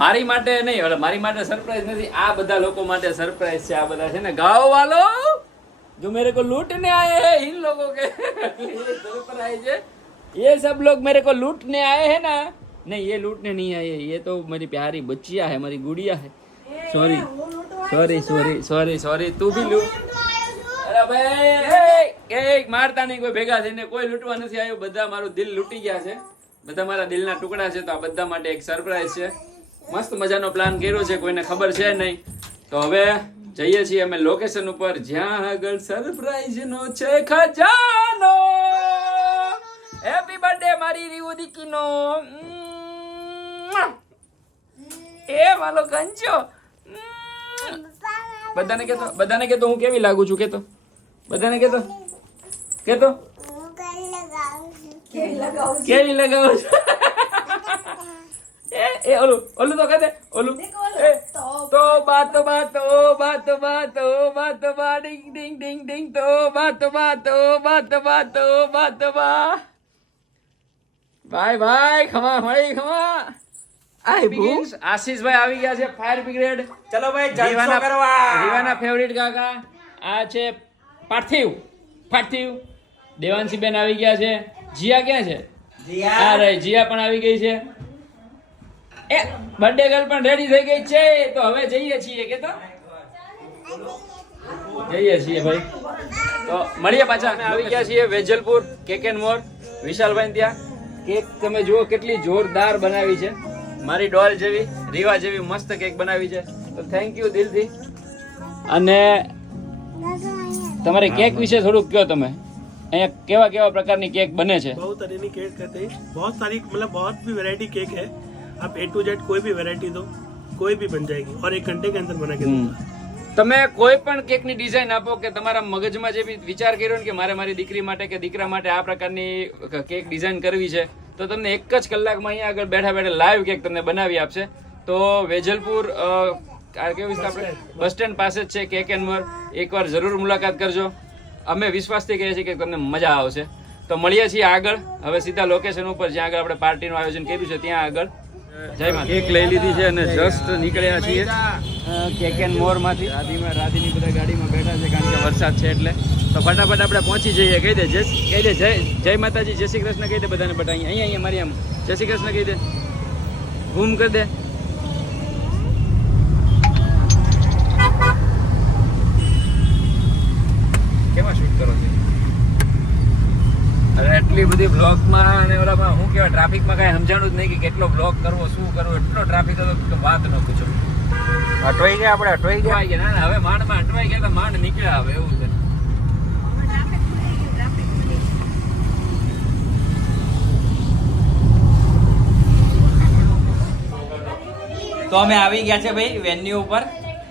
મારી માટે નહીં, મારી માટે સરપ્રાઈઝ નથી, આ બધા લોકો માટે સરપ્રાઈઝ છે. આ બધા છે ને ગાँव वालों जो मेरे को लूटने आए हैं, इन लोगों के सरप्राइज है. ये सब लोग मेरे को लूटने आए हैं ना. नहीं, ये लूटने नहीं आए, ये तो मेरी प्यारी बच्चिया है, मेरी गुड़िया है. Sorry sorry sorry sorry sorry, तू भी लूट. અરે ભાઈ એક મારતા નહીં, કોઈ ભેગા થઈને કોઈ લૂંટવા નથી આવ્યું. બધા મારું દિલ લૂંટી ગયા છે, બધા મારા દિલના ટુકડા છે. તો આ બધા માટે એક સરપ્રાઈઝ છે. મસ્ત મજાનો પ્લાન કર્યો છે, કોઈને ખબર છે નહીં. તો હવે જઈએ છીએ અમે લોકેશન ઉપર, જ્યાં આગળ સરપ્રાઈઝ નો છે ખજાનો. હેપી બર્થડે મારી રીવુ દીકીનો. એ મારો કંચો. બધાને કેતો હું કેવી લાગુ છું, કેતો બધાને કેતો કેવી લગાવું છું. એ ઓલું તો કહે ઓલું તો બા ડિંગ ડિંગ ડિંગ ડિંગ તો બા. ભાઈ ખમા મળી ખમા. આશીષભાઈ આવી ગયા છે, ફાયર બ્રિગેડ. ચલો ભાઈ જીવાના ફેવરિટ કાકા આ છે પાર્થિવ. દેવાંશી બેન આવી ગયા છે. જીયા ક્યાં છે? જીયા પણ આવી ગઈ છે. એ બર્થડે ગર્લ પણ રેડી થઈ ગઈ છે. તો હવે જઈએ છીએ ભાઈ. તો મળીએ પાછા. આવી ગયા છીએ વેજલપુર કેક એન્ડ મોર, વિશાલભાઈ ત્યાં. કેક તમે જુઓ કેટલી જોરદાર બનાવી છે. મારી ડોલ જેવી, રીવા જેવી મસ્ત કેક બનાવી છે. તો થેન્ક યુ દિલથી. અને તમારે કેક વિશે થોડુંક કહો તમે. અહીંયા કેવા પ્રકારની કેક બને છે? बहुत तरह की केक करते हैं, बहुत सारी मतलब बहुत भी वैरायटी केक है. आप A to Z कोई भी वैरायटी दो, कोई भी बन जाएगी और 1 घंटे के अंदर बना के दूंगा. તમે કોઈ પણ કેકની ડિઝાઇન આપો કે તમારા મગજમાં જે બી વિચાર કર્યો ને કે મારે મારી દીકરી માટે કે દીકરા માટે આ પ્રકારની કેક ડિઝાઇન કરવી છે, તો તમને 1 જ કલાકમાં અહીંયા આગળ બેઠા લાઈવ કેક તમને બનાવી આપશે. તો વેજલપુર કેવું વિસ્તાર આપણે બસ સ્ટેન્ડ પાસે જ છે કેક એન્ડ મોર. એકવાર જરૂર મુલાકાત કરજો. અમે વિશ્વાસથી કહીએ છીએ કે તમને મજા આવશે. તો મળીએ છીએ આગળ હવે સીધા લોકેશન ઉપર, જ્યાં આગળ આપણે પાર્ટીનું આયોજન કર્યું છે ત્યાં આગળ. જય માતા. કેક લઈ લીધી છે અને જસ્ટ નીકળ્યા છીએ કેક એન્ડ મોર માંથી. રાધીની બધા ગાડીમાં બેઠા છે કારણ કે વરસાદ છે એટલે. તો ફટાફટ આપણે પહોંચી જઈએ. કહી દે જય માતાજી, જય શ્રી કૃષ્ણ કહી દે બધાને. બટ અહીંયા મારી આમ જય શ્રી કૃષ્ણ કહી દે, ઘૂમ કરી દે. કેમાં શૂટ કરો છો? અરે એટલી બધી બ્લોકમાં અને ઓલામાં હું કહેવાય ટ્રાફિકમાં કાંઈ સમજાણું જ નહીં કે કેટલો બ્લોક કરવો, શું કરવું. એટલો ટ્રાફિક હતો કે વાત ન પૂછો. અટવાઈ ગયા. ના હવે માંડમાં અટવાઈ ગયા તો માંડ નીકળ્યા હવે એવું છે. તો અમે આવી ગયા છે ભાઈ વેન્યુ ઉપર.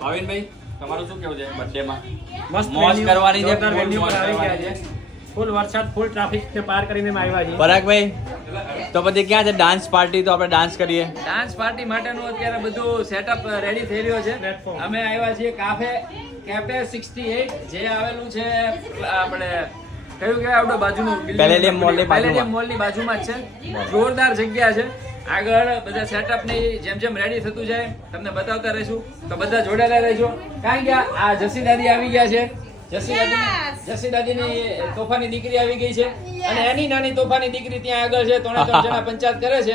ભાવિનભાઈ તમારું શું કેવું છે બર્થડે માં? મસ્ત મોજ કરવાની છે, વેન્યુ પર આવી ગયા છે. ફૂલ વરસાદ, ફૂલ ટ્રાફિક ને પાર કરીને આવ્યા છે. પરાગભાઈ તો પછી ક્યાં છે ડાન્સ પાર્ટી? તો આપણે ડાન્સ કરીએ. ડાન્સ પાર્ટી માટેનું અત્યારે બધું સેટઅપ રેડી થઈ રહ્યો છે. અમે આવ્યા છીએ કેફે 68 જે આવેલું છે આપણે કયું કે આપણે બાજુનું પેલેડિયમ મોલની બાજુમાં જ છે. જોરદાર જગ્યા છે. આગળ બધા સેટઅપ ની જેમ રેડી થતું જાય તમને બતાવતા રહીશું. તો બધા જોડાયેલા રહેજો. કારણ કે આ જસી દાદી આવી ગયા છે. જસી દાદીની તોફાની દીકરી આવી ગઈ છે અને એની નાની તોફાની દીકરી ત્યાં આગળ છે. 3 જણા પંચાયત કરે છે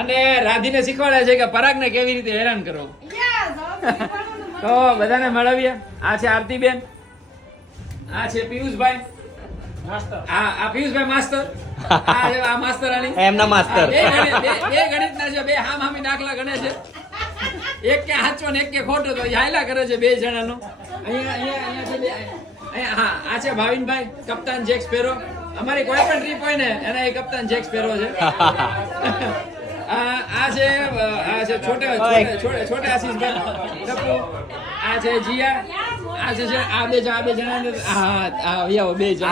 અને રાધીને શીખવાડે છે કે પરાગને કેવી રીતે હેરાન કરવો. તો બધાને મળાવીએ. આ છે આરતીબેન, આ છે પિયુષભાઈ, આ પિયુષભાઈ માસ્તર, આ માસ્તરાણી એમના માસ્તર. બે ગણિતના છે, બે હામી દાખલા ગણે છે. એક કે સાચો ને એક કે ખોટો, તો હાયલા કરે છે 2 જણાનો. અહીંયા છે આ છે ભાવિનભાઈ કપ્તાન જેક સ્પેરો. અમારી કોઈ પણ ટ્રીપ હોય ને એના એક કપ્તાન જેક્સ પહેરવો છે. આ છે છોટે આશીષભાઈ ટપ્પુ, આ છે જીયા, આ છે આ બે જણા બે જણા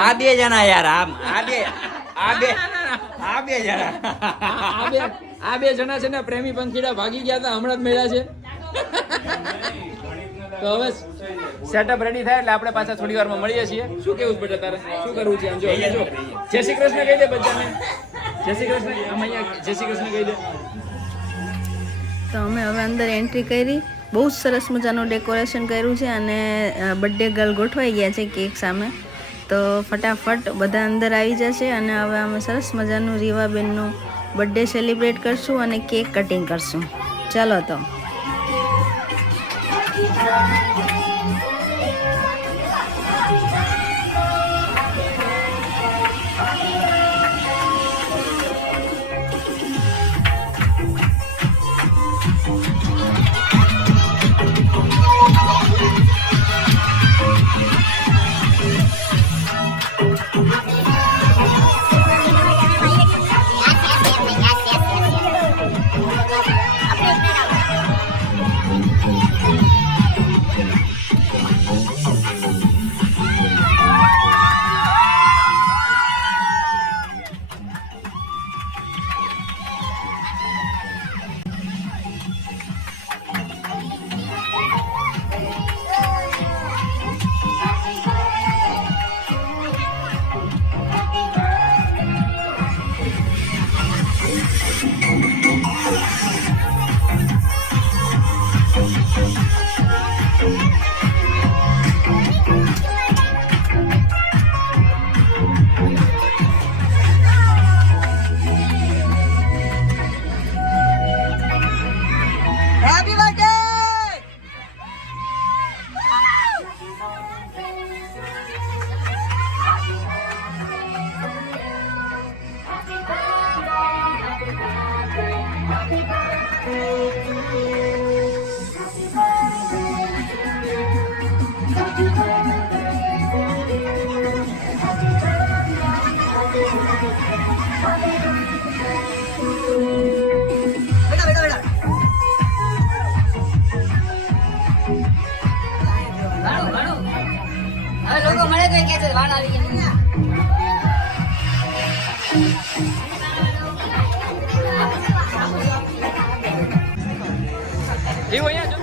આ બે જણા યાર આ બે જણા આ બે જણા છે ને પ્રેમી પંખીડા ભાગી ગયા હતા, હમણાં જ મળ્યા છે. તો હવે સેટઅપ રેડી થાય એટલે આપણે પાછા થોડી વારમાં મળીએ છીએ. શું કેવું છે બેટા તારે, શું કરવું છે? આમ જો જય શ્રી કૃષ્ણ કહી દે બધાને. જય શ્રી કૃષ્ણ. આમ અહીંયા જય શ્રી કૃષ્ણ કહી દે. તો અમે હવે અંદર એન્ટ્રી કરી. બહુ જ સરસ મજાનું ડેકોરેશન કર્યું છે અને બર્થડે ગર્લ ગોઠવાઈ ગયા છે કેક સામે. તો ફટાફટ બધા અંદર આવી જશે અને હવે અમે સરસ મજાનું રીવાબેનનું બર્થડે સેલિબ્રેટ કરશું અને કેક કટિંગ કરશું. ચાલો તો. લોકો મળે તો કે છે વાળ આવી ગયા. એવું અહીંયા જો.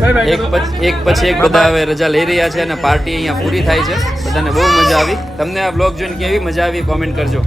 એક પછી એક બધા હવે રજા લઈ રહ્યા છે અને પાર્ટી અહીંયા પૂરી થાય છે. બધાને બહુ મજા આવી. તમને આ બ્લોગ જોઈને કેવી મજા આવી કોમેન્ટ કરજો.